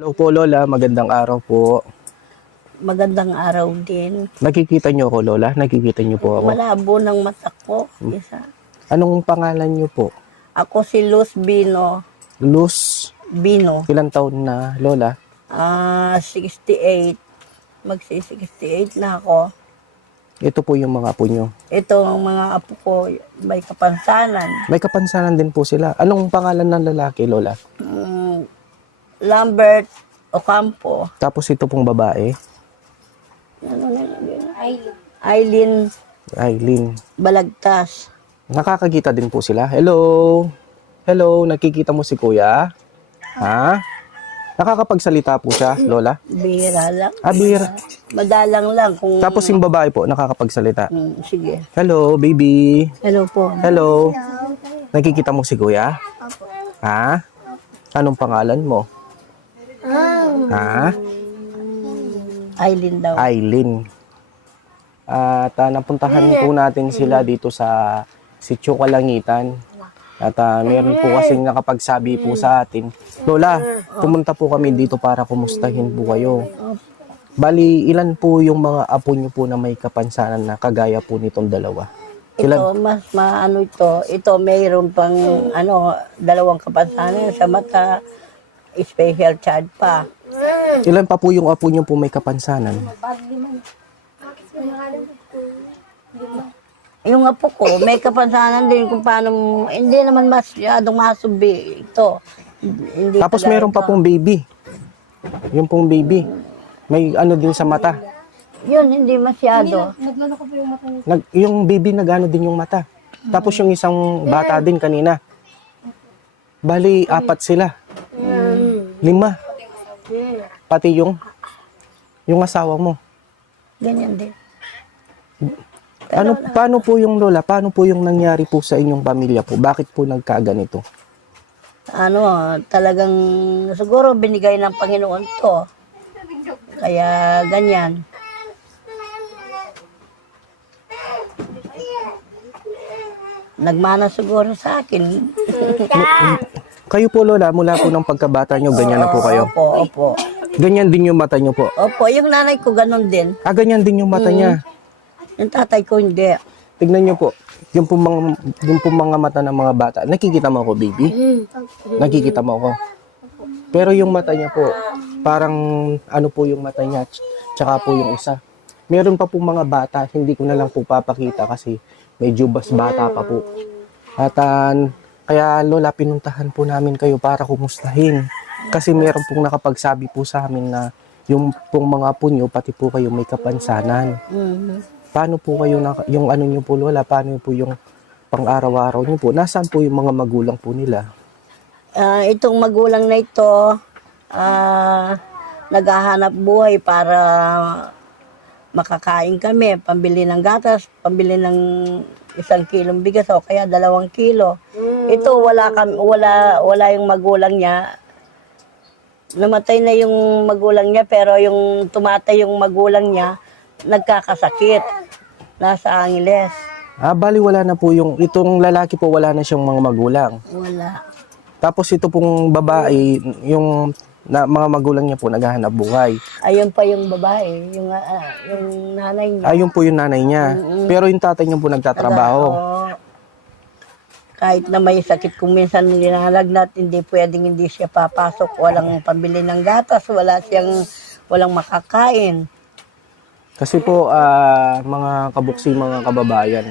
Hello po Lola, magandang araw po. Magandang araw din. Nakikita niyo ako Lola? Nakikita niyo po ako? Malabo ng mata ko. Isa. Anong pangalan niyo po? Ako si Luz Bino. Luz, Bino. ilang taon na Lola? 68. Magsi-68 na ako. Ito po yung mga apo niyo. Ito ang mga apo ko, may kapansanan. May kapansanan din po sila. Anong pangalan ng lalaki Lola? Lambert Ocampo. Tapos ito pong babae, Aileen Aileen. Balagtas. Nakakakita din po sila. Hello? Hello, nakikita mo si Kuya? Ha? Nakakapagsalita po siya, Lola? Bihira lang. Bihira. Madalang lang kung... Tapos yung babae po, nakakapagsalita. Sige. Hello, baby. Hello po. Hello. Nakikita mo si Kuya? Ha? Anong pangalan mo? Ha? Aileen daw. Aileen. At napuntahan po natin sila dito sa Sitio Kalangitan. At meron po kasing nakapagsabi po sa atin, Lola, pumunta po kami dito para kumustahin po kayo. Bali, ilan po yung mga apo niyo po na may kapansanan na kagaya po nitong dalawa? Ito, mas maano ito. Ito, mayroon pang, dalawang kapansanan sa mata. Special child pa. Ilan pa po yung apo niyo po may kapansanan? Yung apo ko, may kapansanan din kung paano, hindi naman masyadong masubi ito. Hindi Tapos kagaya meron pa ito. pong baby. Yung pong baby. May ano din sa mata. Yun, hindi masyado. Yung baby nagano din yung mata. Tapos yung isang bata din kanina. Bali, 4 sila. 5. Pati yung asawa mo. Ganyan din. Paano po yung Lola? Paano po yung nangyari po sa inyong pamilya po? Bakit po nagkaganito? Talagang siguro binigay ng Panginoon to. Kaya ganyan. Nagmana siguro sa akin. Kayo po Lola, mula po ng pagkabata nyo, ganyan na po kayo? Opo. Ganyan din yung mata nyo po? Opo, yung nanay ko ganun din. Ganyan din yung mata niya. Yung tatay ko hindi. Tignan nyo po, yung pong mga mata ng mga bata. Nakikita mo ako, baby? Nakikita mo ako? Pero yung mata niya po, parang ano po yung mata niya, tsaka po yung isa. Meron pa po mga bata, hindi ko na lang po papakita kasi medyo bata pa po. At kaya Lola, pinuntahan po namin kayo para kumustahin. Kasi meron pong nakapagsabi po sa amin na yung pong mga apo nyo, pati po kayo may kapansanan. Paano po kayo, yung ano nyo po Lola, paano po yung pang-araw-araw nyo po? Nasaan po yung mga magulang po nila? Itong magulang na ito, naghahanap buhay para makakain kami, pambili ng gatas, pambili ng 1 kilong bigas o kaya 2 kilo. Ito wala yung magulang niya. Namatay na yung magulang niya pero yung tumatay yung magulang niya nagkakasakit. Nasa Angeles. Bali wala na po itong lalaki po, wala na siyang mga magulang. Wala. Tapos ito pong babae, yung mga magulang niya po naghahanap buhay. Ayun pa yung babae, yung nanay niya. Ayun po yung nanay niya. Pero yung tatay niya po nagtatrabaho. Kahit na may sakit kung minsan linalagnat, hindi pwedeng hindi siya papasok. Walang pambili ng gatas, walang makakain. Kasi po, mga kabuksi, mga kababayan,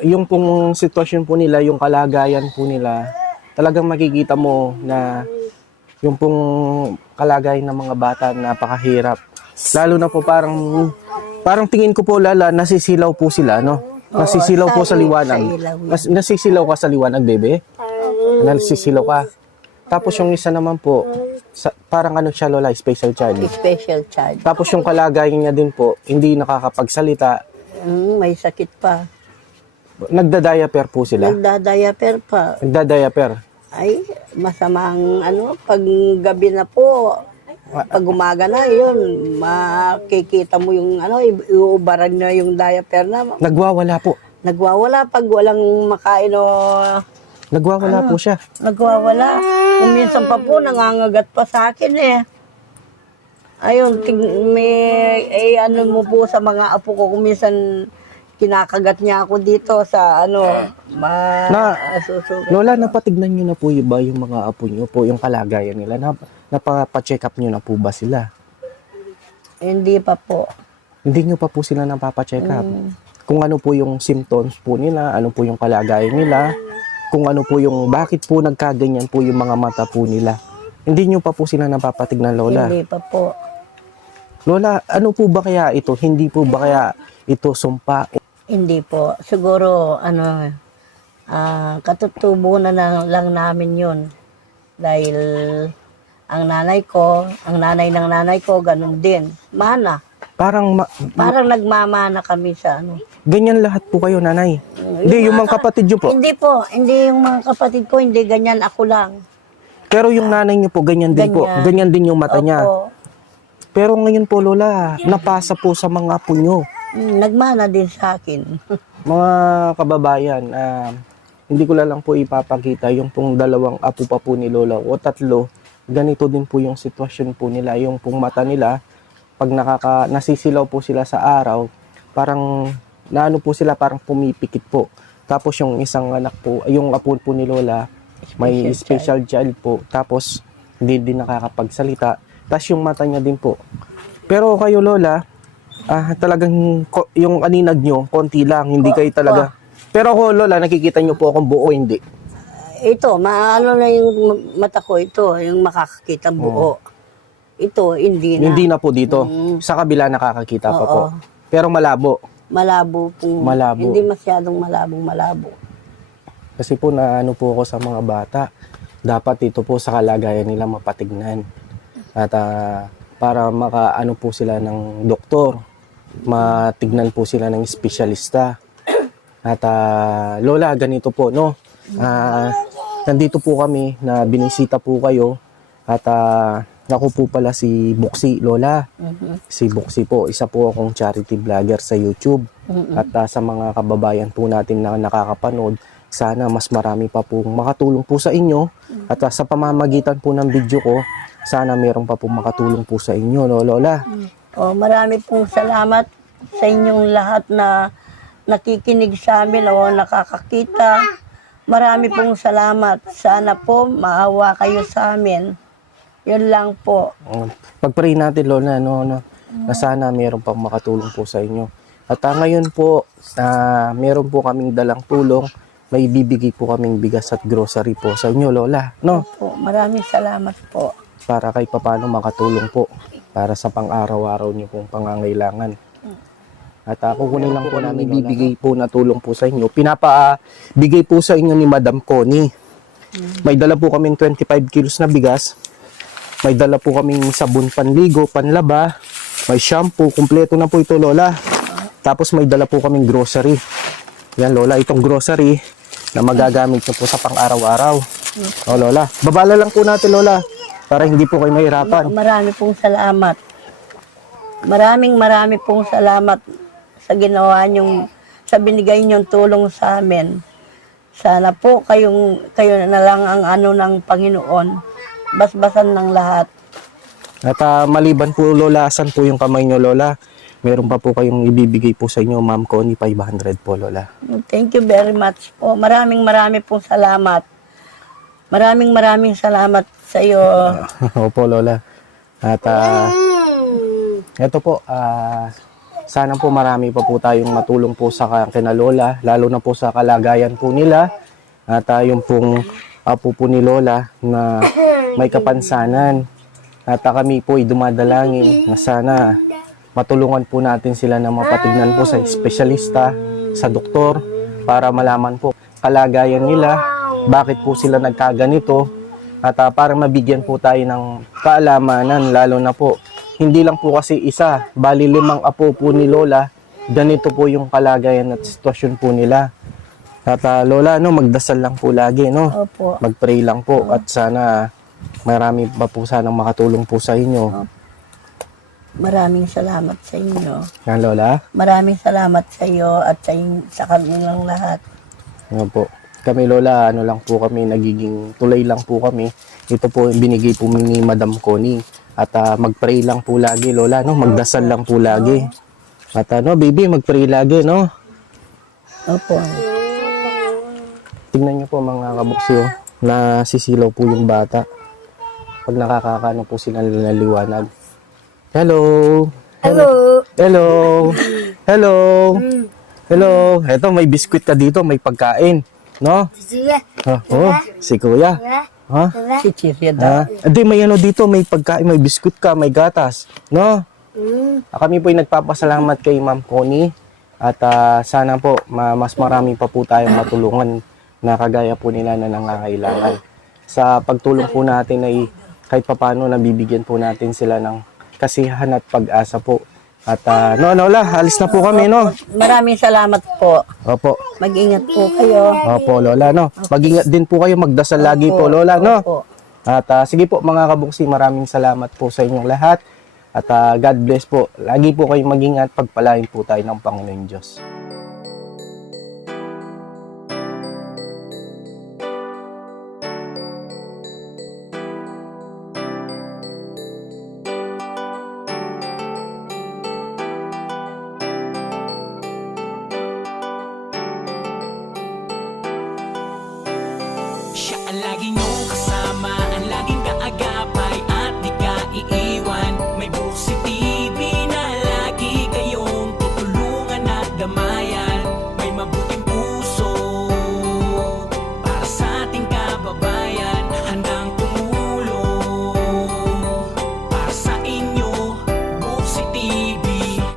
yung pong sitwasyon po nila, yung kalagayan po nila, talagang makikita mo na yung pong kalagayan ng mga bata napakahirap. Lalo na po parang tingin ko po Lala, nasisilaw po sila, no? Nasisilaw po sa liwanag. Nasisilaw ka sa liwanag, bebe? Nasisilaw ka. Tapos yung isa naman po, parang ano siya Lola, special child. Special child. Tapos yung kalagayan niya din po, hindi nakakapagsalita. May sakit pa. Nagda-diaper po sila. Nagda-diaper pa. Nagda-diaper. Ay, masamang pag gabi na po, pag umaga na, yun, makikita mo yung iuubaran na yung diaper na. Nagwawala po. Nagwawala pag walang makain o Nagwawala po siya. Nagwawala. Kung minsan pa po, nangangagat pa sa akin eh. Ayun, ano mo po sa mga apo ko, kung minsan kinakagat niya ako dito sa susugat. Lola, napatignan nyo na po ba yung mga apo nyo po, yung kalagayan nila? Napacheck up nyo na po ba sila? Hindi pa po. Hindi nyo pa po sila napapacheck up? Kung ano po yung symptoms po nila, ano po yung kalagayan nila, kung ano po yung, bakit po nagkaganyan po yung mga mata po nila. Hindi nyo pa po sila napapatignan, Lola? Hindi pa po. Lola, ano po ba kaya ito? Hindi po ba kaya ito sumpa? Hindi po. Siguro, katutubo na lang namin yun. Dahil ang nanay ng nanay ko, ganun din. Mana. Parang Nagmamana kami sa ganyan lahat po kayo, nanay. Hindi, yung mga kapatid nyo po. Hindi po. Hindi yung mga kapatid ko, hindi ganyan. Ako lang. Pero yung nanay nyo po, ganyan din po. Ganyan din yung mata niya. Opo. Pero ngayon po, Lola, napasa po sa mga apo nyo. Nagmana din sa akin. Mga kababayan, hindi ko lang po ipapakita yung pong dalawang apo pa po ni Lola o tatlo. Ganito din po yung sitwasyon po nila. Yung pong mata nila, pag nasisilaw po sila sa araw, parang naano po sila, parang pumipikit po. Tapos yung isang anak po, yung apo po ni Lola, may special child po. Tapos hindi din nakakapagsalita. Tapos yung mata niya din po. Pero kayo, Lola, talagang yung aninag nyo, konti lang, hindi kayo talaga. Pero ako, Lola, nakikita nyo po akong buo, hindi. Ito, maano na yung mata ko, ito, yung makakakita buo. Ito, hindi na. Hindi na po dito. Sa kabila nakakakita pa po. Pero malabo. Malabo po. Malabo. Hindi masyadong malabo. Kasi po naano po ako sa mga bata. Dapat ito po sa kalagayan nila mapatignan. At para makaano po sila ng doktor. Matignan po sila ng espesyalista. At Lola, ganito po, no? Nandito po kami na binisita po kayo. At ako po pala si Buksi, Lola. Si Buksi po, isa po akong charity vlogger sa YouTube. At sa mga kababayan po natin na nakakapanood, sana mas marami pa po makatulong po sa inyo. At sa pamamagitan po ng video ko, sana meron pa po makatulong po sa inyo, no, Lola? Marami pong salamat sa inyong lahat na nakikinig sa amin o nakakakita. Marami pong salamat. Sana po maawa kayo sa amin. Yun lang po. Pag-pray natin, Lola, na sana meron pang makatulong po sa inyo. At ngayon po, meron po kaming dalang tulong. May bibigay po kaming bigas at grocery po sa inyo, Lola. No? Po, maraming salamat po. Para kahit paano makatulong po para sa pang-araw-araw niyo pong pangangailangan. At kukunin lang po namin bibigay po na tulong po sa inyo. Pinapabigay po sa inyo ni Madam Connie. May dala po kaming 25 kilos na bigas. May dala po kaming sabon panligo, panlaba, may shampoo, kumpleto na po ito, Lola. Tapos may dala po kaming grocery. Yan, Lola, itong grocery na magagamit nyo po sa pang-araw-araw. O, Lola, babala lang po natin, Lola, para hindi po kayo mahirapan. Marami pong salamat. Marami pong salamat sa ginawa nyong, sa binigay nyong tulong sa amin. Sana po kayo na lang ang ng Panginoon. Basbasan ng lahat. At maliban po, Lola, asan po yung kamay nyo, Lola? Meron pa po kayong ibibigay po sa inyo, Ma'am Connie, 500 po, Lola. Thank you very much po. Marami pong salamat. Maraming salamat sa iyo. Opo, Lola. At eto po, sana po marami pa po tayong matulong po sa kina Lola, lalo na po sa kalagayan po nila. At yung pong apo po ni Lola na may kapansanan. At kami po ay dumadalangin na sana matulungan po natin sila na mapatignan po sa espesyalista, sa doktor, para malaman po kalagayan nila, bakit po sila nagkaganito, at para mabigyan po tayo ng kaalamanan, lalo na po, hindi lang po kasi isa, bali 5 apo po ni Lola, ganito po yung kalagayan at sitwasyon po nila. At Lola, magdasal lang po lagi, no? Opo. Mag-pray lang po at sana marami pa po sanang makatulong po sa inyo. Maraming salamat sa inyo. Yan, Lola? Maraming salamat sa iyo at sa kanilang lahat. Yan po. kami Lola, ano lang po kami, nagiging tulay lang po kami. Ito po yung binigay po ni Madam Connie. At mag-pray lang po lagi Lola, no? Magdasal lang po lagi. At baby, mag-pray lagi, no? Opo. Tingnan niyo po mga kabuksi, na sisilaw po yung bata. Pag nakakakano po sila naliwanag. Hello. Hello. Hello. Hello. Hello. Eto, may biskwit ka dito, may pagkain. No? Sige. Si Kuya. Ha? Si Chirya daw. Hindi, may ano dito, may pagkain, may biskwit ka, may gatas. No? Kami po ay nagpapasalamat kay Ma'am Connie. At sana po, mas marami pa po tayong matulungan na kagaya po nila na nangangailangan. Sa pagtulong po natin ay kahit papano nabibigyan po natin sila ng kasiyahan at pag-asa po. At Lola, alis na po kami, no? Maraming salamat po. Opo. Mag-ingat po kayo. Opo, Lola, no? Mag-ingat din po kayo, magdasal lagi po, Lola, no? Opo. At sige po, mga kabuksi, maraming salamat po sa inyong lahat. At God bless po. Lagi po kayong mag-ingat, pagpalain po tayo ng Panginoon Diyos. Siya ang lagi niyong kasama.